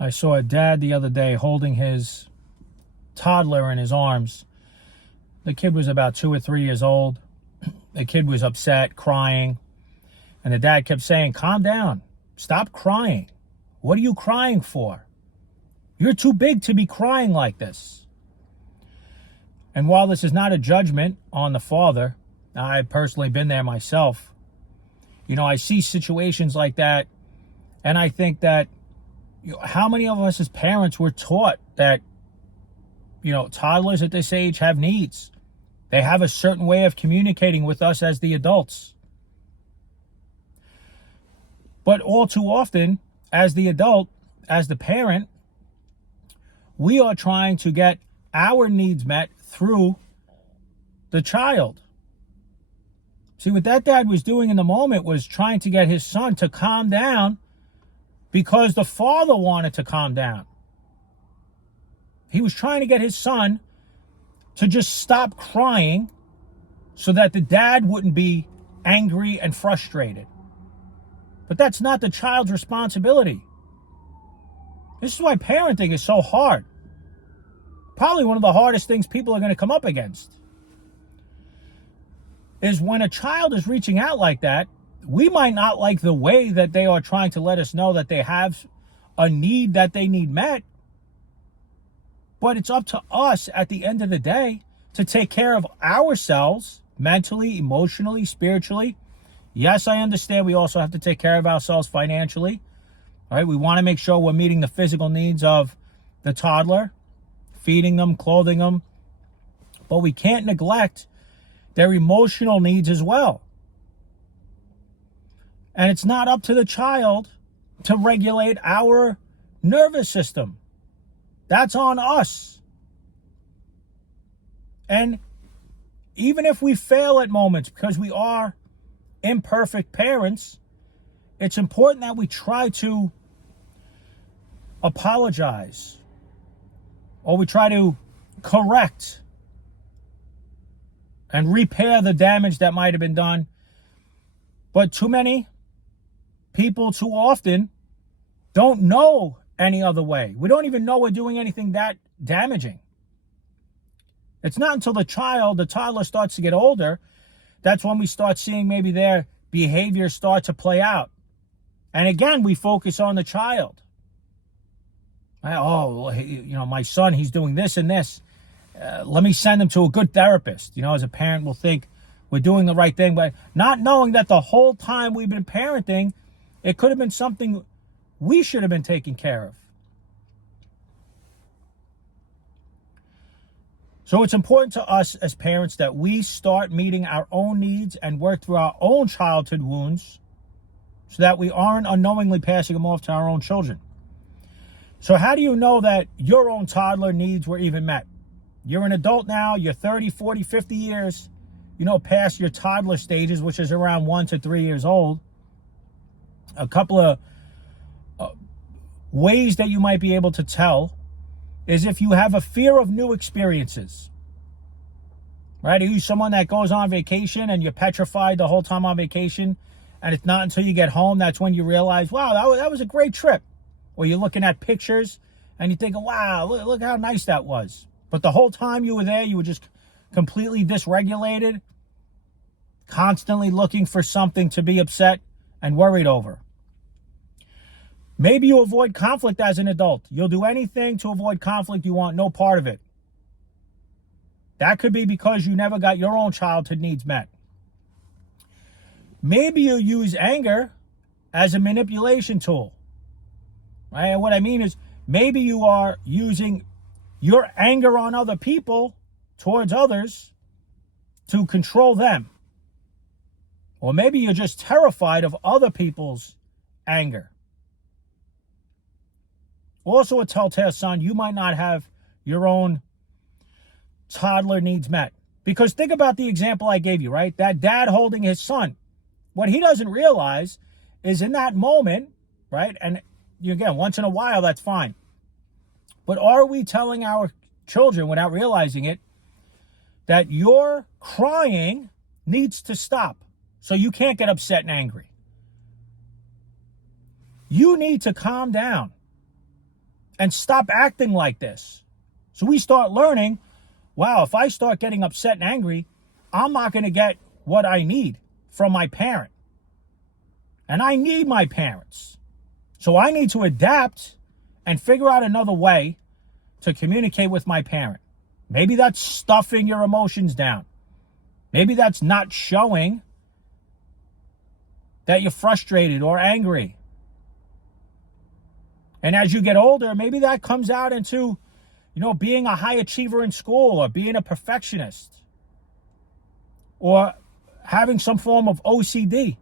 I saw a dad the other day holding his toddler in his arms. The kid was about 2 or 3 years old. The kid was upset, crying. And the dad kept saying, "Calm down. Stop crying. What are you crying for? You're too big to be crying like this." And while this is not a judgment on the father, I've personally been there myself. I see situations like that, and I think that, how many of us as parents were taught that, toddlers at this age have needs. They have a certain way of communicating with us as the adults. But all too often, as the adult, as the parent, we are trying to get our needs met through the child. See, what that dad was doing in the moment was trying to get his son to calm down because the father wanted to calm down. He was trying to get his son to just stop crying so that the dad wouldn't be angry and frustrated. But that's not the child's responsibility. This is why parenting is so hard. Probably one of the hardest things people are going to come up against is when a child is reaching out like that. We might not like the way that they are trying to let us know that they have a need that they need met. But it's up to us at the end of the day to take care of ourselves mentally, emotionally, spiritually. Yes, I understand we also have to take care of ourselves financially. All right, we want to make sure we're meeting the physical needs of the toddler, feeding them, clothing them. But we can't neglect their emotional needs as well. And it's not up to the child to regulate our nervous system. That's on us. And even if we fail at moments because we are imperfect parents, it's important that we try to apologize or we try to correct and repair the damage that might have been done. But too many people too often don't know any other way. We don't even know we're doing anything that damaging. It's not until the toddler starts to get older, that's when we start seeing maybe their behavior start to play out. And again, we focus on the child. Oh, my son, he's doing this and this. Let me send him to a good therapist. As a parent, we'll think we're doing the right thing, but not knowing that the whole time we've been parenting, it could have been something we should have been taking care of. So it's important to us as parents that we start meeting our own needs and work through our own childhood wounds so that we aren't unknowingly passing them off to our own children. So how do you know that your own toddler needs were even met? You're an adult now, you're 30, 40, 50 years, past your toddler stages, which is around 1 to 3 years old. A couple of ways that you might be able to tell is if you have a fear of new experiences. Right? Are you someone that goes on vacation and you're petrified the whole time on vacation, and it's not until you get home that's when you realize, wow, that was a great trip? Or you're looking at pictures and you think, wow, look how nice that was. But the whole time you were there, you were just completely dysregulated, constantly looking for something to be upset and worried over. Maybe you avoid conflict as an adult. You'll do anything to avoid conflict. You want no part of it. That could be because you never got your own childhood needs met. Maybe you use anger as a manipulation tool. Right? And what I mean is, maybe you are using your anger on other people towards others to control them. Or maybe you're just terrified of other people's anger. Also a telltale sign you might not have your own toddler needs met. Because think about the example I gave you, right? That dad holding his son. What he doesn't realize is in that moment, right? And again, once in a while, that's fine. But are we telling our children without realizing it that your crying needs to stop so you can't get upset and angry? You need to calm down. and stop acting like this. So we start learning, wow, if I start getting upset and angry, I'm not going to get what I need from my parent. And I need my parents. So I need to adapt and figure out another way to communicate with my parent. Maybe that's stuffing your emotions down. Maybe that's not showing that you're frustrated or angry. And as you get older, maybe that comes out into, being a high achiever in school or being a perfectionist or having some form of OCD.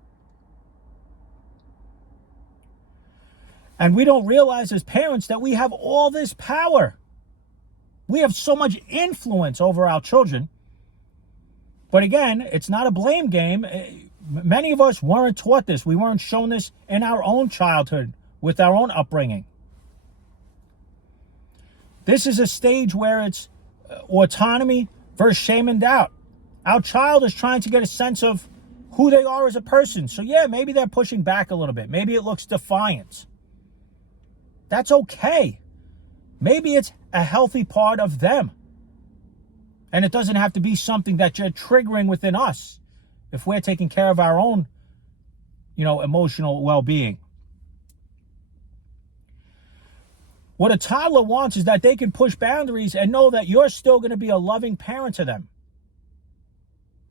And we don't realize as parents that we have all this power. We have so much influence over our children. But again, it's not a blame game. Many of us weren't taught this. We weren't shown this in our own childhood with our own upbringing. This is a stage where it's autonomy versus shame and doubt. Our child is trying to get a sense of who they are as a person. So yeah, maybe they're pushing back a little bit. Maybe it looks defiant. That's okay. Maybe it's a healthy part of them. And it doesn't have to be something that you're triggering within us if we're taking care of our own, emotional well-being. What a toddler wants is that they can push boundaries and know that you're still going to be a loving parent to them.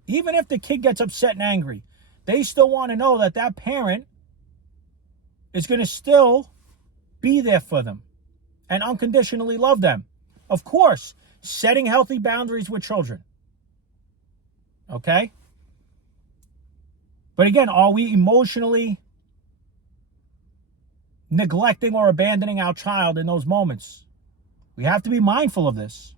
Even if the kid gets upset and angry, they still want to know that that parent is going to still be there for them and unconditionally love them. Of course, setting healthy boundaries with children. Okay? But again, are we emotionally neglecting or abandoning our child in those moments? We have to be mindful of this.